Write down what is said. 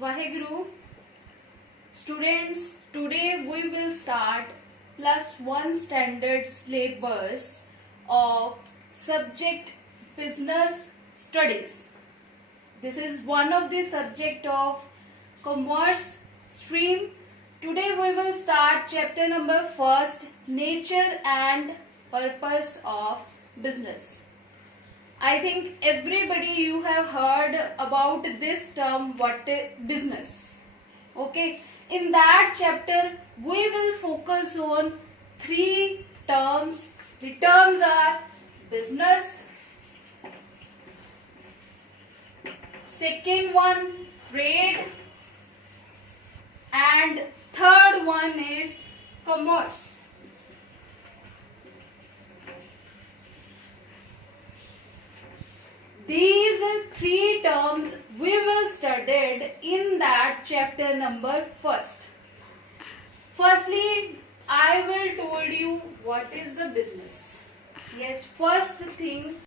Vaheguru. Students, today we will start +1 standard syllabus of subject business studies. This is one of the subject of commerce stream. Today we will start chapter number 1st, nature and purpose of business. I think everybody you have heard about this term, what business. Okay, in that chapter we will focus on 3 terms. The terms are business, second one trade, and third one is commerce. These 3 terms we will study in that chapter number 1st. Firstly, I will told you what is the business. Yes, first thing